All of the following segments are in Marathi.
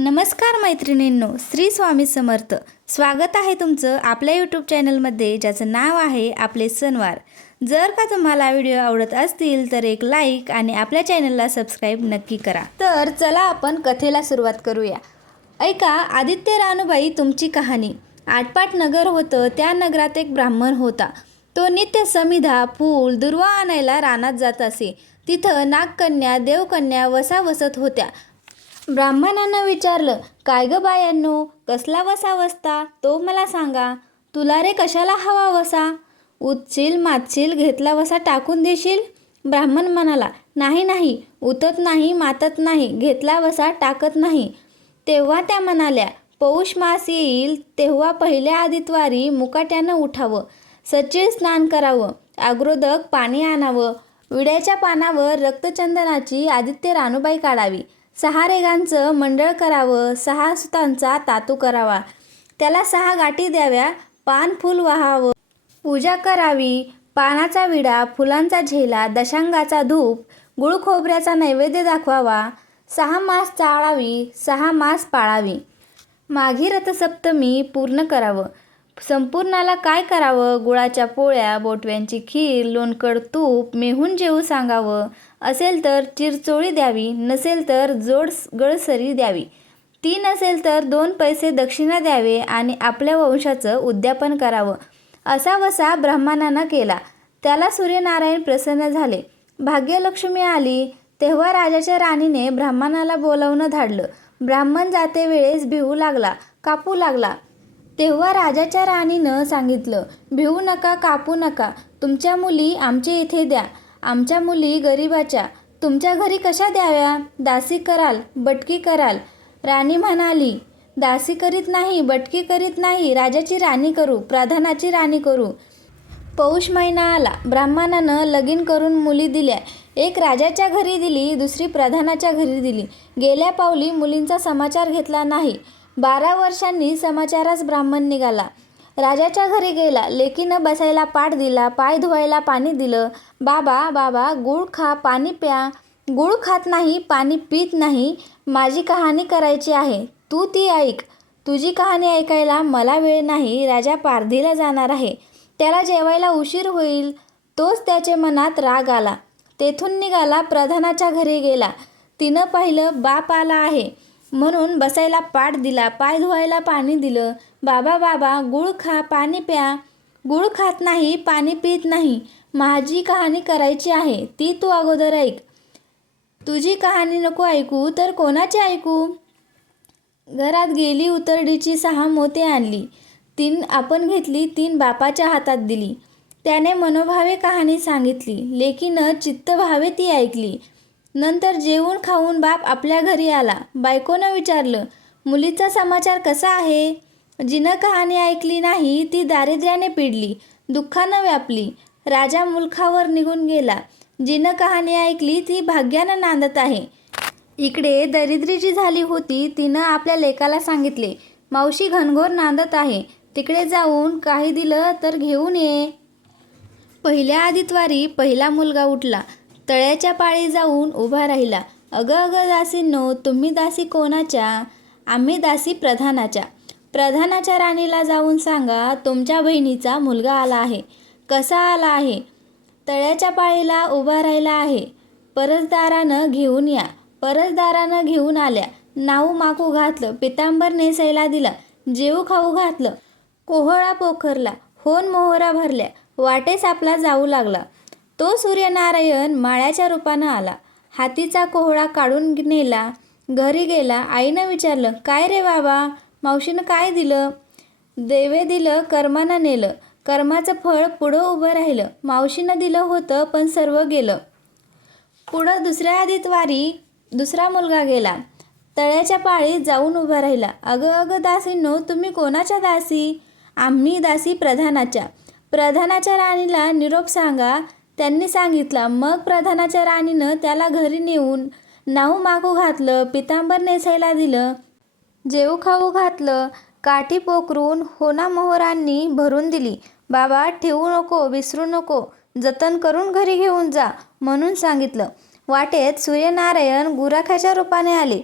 नमस्कार मैत्रिणींनो, श्री स्वामी समर्थ. स्वागत आहे तुमचं आपल्या यूट्यूब चॅनलमध्ये, ज्याचं नाव आहे आपले सणवार. जर का तुम्हाला व्हिडिओ आवडत असतील तर एक लाईक आणि आपल्या चॅनलला सबस्क्राईब नक्की करा. तर चला आपण कथेला सुरुवात करूया. ऐका आदित्य रानूबाई तुमची कहाणी. आटपाट नगर होतं. त्या नगरात एक ब्राह्मण होता. तो नित्य समिधा, फूल, दुर्वा आणायला रानात जात असे. तिथं नागकन्या, देवकन्या वसा वसत होत्या. ब्राह्मणानं विचारलं, काय ग बायांनो, कसला वसा वसता तो मला सांगा. तुला रे कशाला हवा वसा? उतशील मातशील, घेतला वसा टाकून देशील? ब्राह्मण म्हणाला, नाही नाही, उतत नाही मातत नाही, घेतला वसा टाकत नाही. तेव्हा त्या म्हणाल्या, पौष मास येईल तेव्हा पहिल्या आदितवारी मुकाट्यानं उठावं, सचील स्नान करावं, अग्रोदक पाणी आणावं, विड्याच्या पानावर रक्तचंदनाची आदित्य रानूबाई काढावी, 6 रेघांचं मंडळ करावं, 6 सुतांचा तातू करावा, त्याला 6 गाठी द्याव्या, पान फूल वाहावं, पूजा करावी, पानाचा विडा, फुलांचा झेला, दशांगाचा धूप, गुळ खोबऱ्याचा नैवेद्य दाखवावा, 6 मास चाळावी, 6 मास पाळावी, माघी रथसप्तमी पूर्ण करावं. संपूर्णाला काय करावं? गुळाच्या पोळ्या, बोटव्यांची खीर, लोणकड तूप, मेहून जेवू सांगावं. असेल तर चिरचोळी द्यावी, नसेल तर जोड गळसरी द्यावी. ती नसेल तर 2 पैसे दक्षिणा द्यावे आणि आपल्या वंशाचं उद्यापन करावं. असा वसा ब्राह्मणानं केला. त्याला सूर्यनारायण प्रसन्न झाले. भाग्यलक्ष्मी आली. तेव्हा राजाच्या राणीने ब्राह्मणाला बोलावणं धाडलं. ब्राह्मण जाते वेळेस भिवू लागला, कापू लागला. तेव्हा राजाच्या राणीनं सांगितलं, भिवू नका, कापू नका, तुमच्या मुली आमच्या इथे द्या. आमच्या मुली गरिबाच्या, तुमच्या घरी कशा द्याव्या? दासी कराल, बटकी कराल. राणी म्हणाली, दासी करीत नाही, बटकी करीत नाही, राजाची राणी करू, प्रधानाची राणी करू. पौष महिना आला. ब्राह्मणानं लगीन करून मुली दिल्या. एक राजाच्या घरी दिली, दुसरी प्रधानाच्या घरी दिली. गेल्या पावली मुलींचा समाचार घेतला नाही. 12 वर्षांनी समाचारास ब्राह्मण निघाला. राजाच्या घरी गेला. लेकीनं बसायला पाट दिला, पाय धुवायला पाणी दिलं. बाबा बाबा, गूळ खा, पाणी प्या. गूळ खात नाही, पाणी पीत नाही. माझी कहाणी करायची आहे, तू ती ऐक. तुझी कहाणी ऐकायला मला वेळ नाही. राजा पारधीला जाणार आहे, त्याला जेवायला उशीर होईल. तोच त्याचे मनात राग आला. तेथून निघाला, प्रधानाच्या घरी गेला. तिनं पाहिलं, बाप आला आहे म्हणून बसायला पाट दिला, पाय धुवायला पाणी दिलं. बाबा बाबा, गूळ खा, पाणी प्या. गूळ खात नाही, पाणी पीत नाही. माझी कहाणी करायची आहे, ती तू अगोदर ऐक. तुझी कहाणी नको ऐकू तर कोणाची ऐकू? घरात गेली, उतरडीची 6 मोते आणली. 3 आपण घेतली, 3 बापाच्या हातात दिली. त्याने मनोभावे कहाणी सांगितली. लेकीनं चित्त भावे ती ऐकली. नंतर जेवून खाऊन बाप आपल्या घरी आला. बायकोनं विचारलं, मुलीचा समाचार कसा आहे? जिनं कहाणी ऐकली नाही ती दारिद्र्याने पिडली, दुःखानं व्यापली. राजा मुलखावर निघून गेला. जिनं कहाणी ऐकली ती भाग्यानं नांदत आहे. इकडे दरिद्री जी झाली होती तिनं आपल्या लेकाला सांगितले, मावशी घनघोर नांदत आहे, तिकडे जाऊन काही दिलं तर घेऊन ये. पहिल्या आदितवारी पहिला मुलगा उठला. तळ्याच्या पाळी जाऊन उभा राहिला. अगं अगं दासींनो, तुम्ही दासी कोणाच्या? आम्ही दासी प्रधानाच्या. प्रधानाच्या राणीला जाऊन सांगा, तुमच्या बहिणीचा मुलगा आला आहे. कसा आला आहे? तळ्याच्या पाळीला उभा राहिला आहे. परसदारानं घेऊन या. परसदारानं घेऊन आल्या. नाऊ माकू घातलं, पितांबर नेसायला दिला, जेवू खाऊ घातलं, कोहळा पोखरला, होन मोहरा भरल्या, वाटेस आपला जाऊ लागला. तो सूर्यनारायण माळ्याच्या रूपानं आला. हातीचा कोहळा काढून नेला. घरी गेला. आईनं विचारलं, काय रे बाबा, मावशीनं काय दिलं? देवे दिलं, कर्मानं नेलं. कर्माचं फळ पुढं उभं राहिलं. मावशीनं दिलं होतं पण सर्व गेलं. पुढं दुसऱ्या आदितवारी दुसरा मुलगा गेला. तळ्याच्या पाळीत जाऊन उभा राहिला. अगं अगं दासींनो, तुम्ही कोणाच्या दासी? आम्ही दासी प्रधानाच्या. प्रधानाच्या राणीला निरोप सांगा. त्यांनी सांगितला. मग प्रधानाच्या राणीनं त्याला घरी नेऊन नाहू मागू घातलं, पितांबर नेसायला दिलं, जेवू खाऊ घातलं, काठी पोखरून होना मोहरांनी भरून दिली. बाबा ठेवू नको, विसरू नको, जतन करून घरी घेऊन जा म्हणून सांगितलं. वाटेत सूर्यनारायण गुराखाच्या रूपाने आले.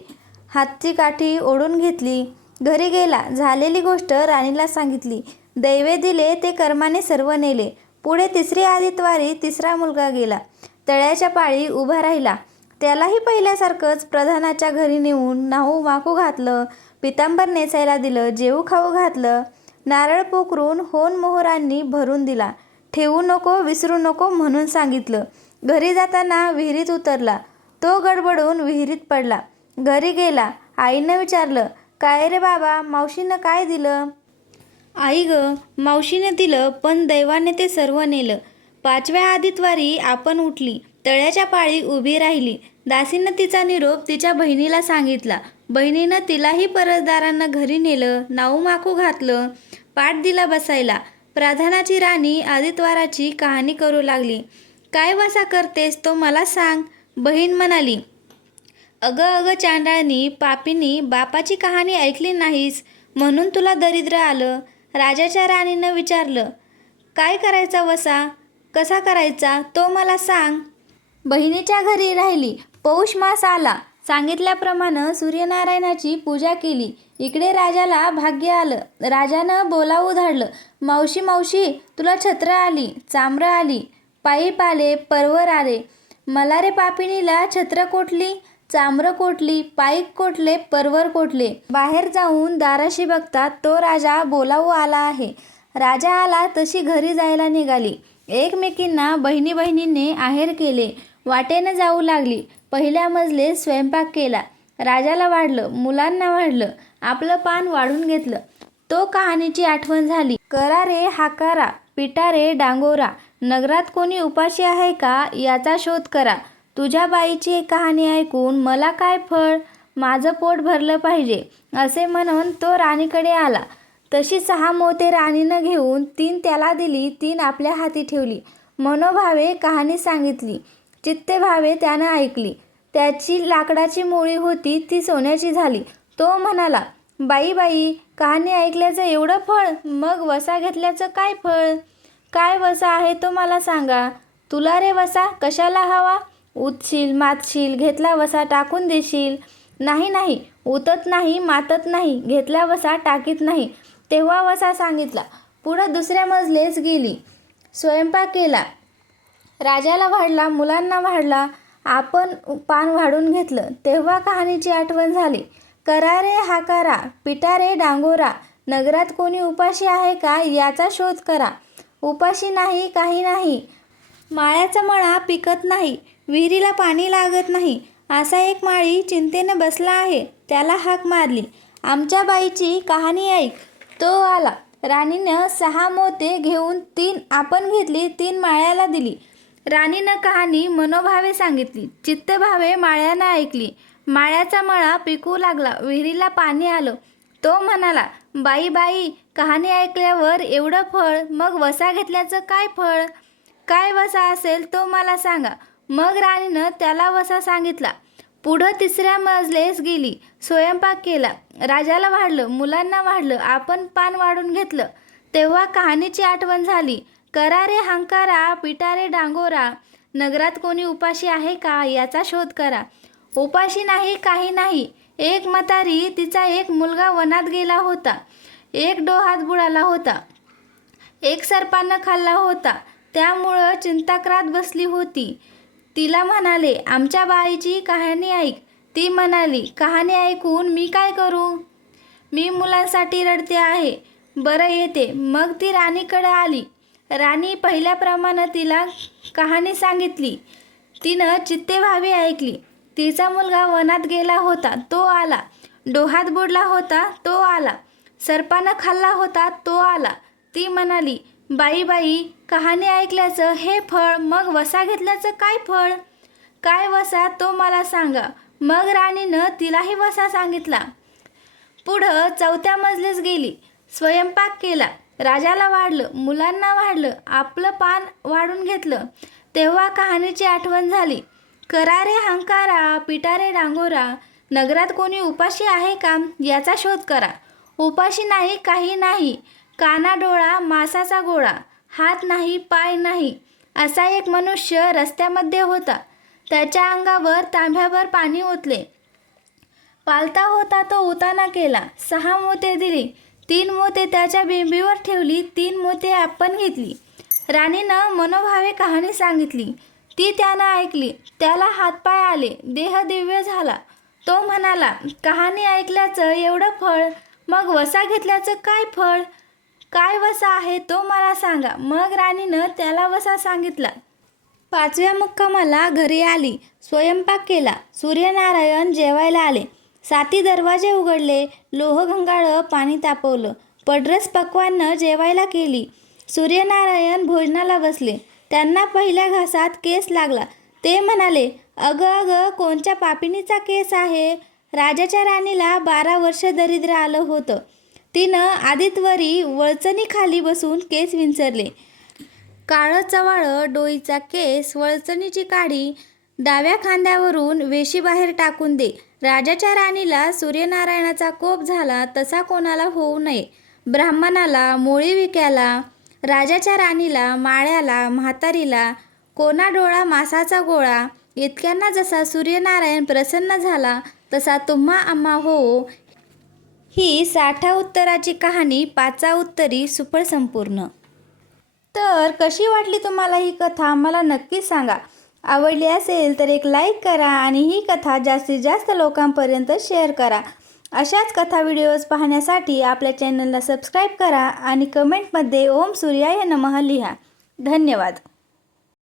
हातची काठी ओढून घेतली. घरी गेला. झालेली गोष्ट राणीला सांगितली. दैवे दिले ते कर्माने सर्व नेले. पुढे तिसरी आदितवारी तिसरा मुलगा गेला. तळ्याच्या पाळी उभा राहिला. त्यालाही पहिल्यासारखंच प्रधानाच्या घरी नेऊन नाहू माखू घातलं, पितांबर नेसायला दिलं, जेवू खाऊ घातलं, नारळ पोखरून होन मोहरांनी भरून दिला. ठेवू नको विसरू नको म्हणून सांगितलं. घरी जाताना विहिरीत उतरला. तो गडबडून विहिरीत पडला. घरी गेला. आईनं विचारलं, काय रे बाबा, मावशीनं काय दिलं? आई ग, मावशीने दिलं, पण दैवाने ते सर्व नेलं. पाचव्या आदितवारी आपण उठली. तळ्याच्या पाळी उभी राहिली. दासीनं तिचा निरोप तिच्या बहिणीला सांगितला. बहिणीनं तिलाही परसदारांना घरी नेलं, नाऊ माखू घातलं, पाट दिला बसायला. प्रधानाची राणी आदितवाराची कहाणी करू लागली. काय वसा करतेस तो मला सांग. बहीण म्हणाली, अगं अगं चांडाळनी, पापीनी, बापाची कहाणी ऐकली नाहीस म्हणून तुला दरिद्र आलं. राजाच्या राणीनं विचारलं, काय करायचा वसा, कसा करायचा तो मला सांग. बहिणीच्या घरी राहिली. पौष मास आला. सांगितल्याप्रमाणे सूर्यनारायणाची पूजा केली. इकडे राजाला भाग्य आलं. राजानं बोलावू धाडलं. मावशी मावशी, तुला छत्र आली, चांबरं आली, पाईप आले, परवर आले. मला रे पापिणीला छत्र कोटली, चांबरं कोटली, पाईप कोटले, परवर कोटले. बाहेर जाऊन दाराशी बघतात तो राजा बोलावू आला आहे. राजा आला तशी घरी जायला निघाली. एकमेकींना बहिणी बहिणींनी आहेर केले. वाटेनं जाऊ लागली. पहिल्या मजले स्वयंपाक केला. राजाला वाढलं, मुलांना वाढलं, आपलं पान वाढून घेतलं. तो कहाणीची आठवण झाली. करा रे हाकारा, पिटा रे डांगोरा, नगरात कोणी उपाशी आहे का याचा शोध करा. तुझ्या बाईची कहाणी ऐकून मला काय फळ, माझं पोट भरलं पाहिजे असे म्हणून तो राणीकडे आला. तशी 6 मोते राणीनं घेऊन 3 त्याला दिली, 3 आपल्या हाती ठेवली. मनोभावे कहाणी सांगितली. चित्ते भावे त्यानं ऐकली. त्याची लाकडाची मोळी होती ती सोन्याची झाली. तो म्हणाला, बाई बाई, कहाणी ऐकल्याचं एवढं फळ, मग वसा घेतल्याचं काय फळ? काय वसा आहे तो मला सांगा. तुला रे वसा कशाला हवा? उतशील मातशील, घेतला वसा टाकून देशील. नाही नाही, उतत नाही मातत नाही, घेतला वसा टाकीत नाही. तेव्हा वसा सांगितला. पुढं दुसऱ्या मजलेस गेली. स्वयंपाक केला. राजाला वाढला, मुलांना वाढला, आपण पान वाढून घेतलं. तेव्हा कहाणीची आठवण झाली. करा रे हाकारा, पिटा रे डांगोरा, नगरात कोणी उपाशी आहे का याचा शोध करा. उपाशी नाही, काही नाही. माळ्याचा मळा पिकत नाही, विहिरीला पाणी लागत नाही, असा एक माळी चिंतेनं बसला आहे. त्याला हाक मारली, आमच्या बाईची कहाणी ऐक. तो आला. राणीनं 6 मोते घेऊन 3 आपण घेतली, 3 माळ्याला दिली. राणीनं कहाणी मनोभावे सांगितली. चित्तभावे माळ्यानं ऐकली. माळ्याचा मळा पिकू लागला. विहिरीला पाणी आलं. तो म्हणाला, बाई बाई, कहाणी ऐकल्यावर एवढं फळ, मग वसा घेतल्याचं काय फळ? काय वसा असेल तो मला सांगा. मग राणीनं त्याला वसा सांगितला. पुढं तिसऱ्या मजलेस गेली. स्वयंपाक केला. राजाला वाढलं, मुलांना वाढलं, आपण पान वाढून घेतलं. तेव्हा कहाणीची आठवण झाली. करा रे हंकारा, पिटा रे डांगोरा, नगरात कोणी उपाशी आहे का याचा शोध करा. उपाशी नाही, काही नाही. एक म्हातारी, तिचा एक मुलगा वनात गेला होता. एक डोहात बुडाला होता. एक सर्पानं खाल्ला होता. त्यामुळं चिंताक्रांत बसली होती. तिला म्हणाले, आमच्या बाईची कहाणी ऐक. ती म्हणाली, कहाणी ऐकून मी काय करू? मी मुलांसाठी रडते आहे. बरं येते. मग ती राणीकडे आली. राणी पहिल्याप्रमाणे तिला कहाणी सांगितली. तिनं चित्तेभावे ऐकली. तिचा मुलगा वनात गेला होता, तो आला. डोहात बुडला होता, तो आला. सर्पानं खाल्ला होता, तो आला. ती म्हणाली, बाई बाई, कहाणी ऐकल्याचं हे फळ, मग वसा घेतल्याचं काय फळ? काय वसा तो मला सांगा. मग राणीनं तिलाही वसा सांगितला. पुढं 4थ्या मजलीस गेली. स्वयंपाक केला. राजाला वाढलं, मुलांना वाढलं, आपलं पान वाढून घेतलं. तेव्हा कहाणीची आठवण झाली. करा रे हंकारा, पिटा रे डांगोरा, नगरात कोणी उपाशी आहे का याचा शोध करा. उपाशी नाही, काही नाही. काना डोळा मासाचा गोळा, हात नाही, पाय नाही, असा एक मनुष्य रस्त्यामध्ये होता. त्याच्या अंगावर तांब्याभर पाणी ओतले. पालता होता तो उताना केला, 6 मोते दिली, 3 मोते त्याच्या बिंबीवर ठेवली, 3 मोते आपण घेतली. राणीनं मनोभावे कहाणी सांगितली. ती त्यानं ऐकली. त्याला हातपाय आले, देह दिव्य झाला. तो म्हणाला, कहाणी ऐकल्याचं एवढं फळ, मग वसा घेतल्याचं काय फळ? काय वसा आहे तो मला सांगा. मग राणीनं त्याला वसा सांगितला. 5व्या मुक्कामाला घरी आली, स्वयंपाक केला. सूर्यनारायण जेवायला आले. 7 दरवाजे उघडले, लोहगंगाळं पाणी तापवलं. पडरस पक्वान्न जेवायला केली. सूर्यनारायण भोजनाला बसले. त्यांना पहिल्या घासात केस लागला. ते म्हणाले, अगं अगं, कोणत्या पापिणीचा केस आहे? राजाच्या राणीला 12 वर्ष दरिद्र आलं होतं. तिनं आदित्यवरी वळचणीखाली बसून केस विंचरले. काळं चवाळं डोईचा केस वळचणीची काढी डाव्या खांद्यावरून वेशीबाहेर टाकून दे. राजाच्या राणीला सूर्यनारायणाचा कोप झाला तसा कोणाला होऊ नये. ब्राह्मणाला, मोळी विक्याला, राजाच्या राणीला, माळ्याला, म्हातारीला, कोणा डोळा मासाचा गोळा, इतक्यांना जसा सूर्यनारायण प्रसन्न झाला तसा तुम्हा आम्हा हो. ही 60 उत्तराची कहाणी 5 उत्तरी सुफळ संपूर्ण. तर कशी वाटली तुम्हाला ही कथा मला नक्कीच सांगा. आवडली असेल तर एक लाईक करा आणि ही कथा जास्तीत जास्त लोकांपर्यंत शेअर करा. अशाच कथा व्हिडिओज पाहण्यासाठी आपल्या चॅनलला सबस्क्राईब करा आणि कमेंटमध्ये ओम सूर्याय नमः लिहा. धन्यवाद.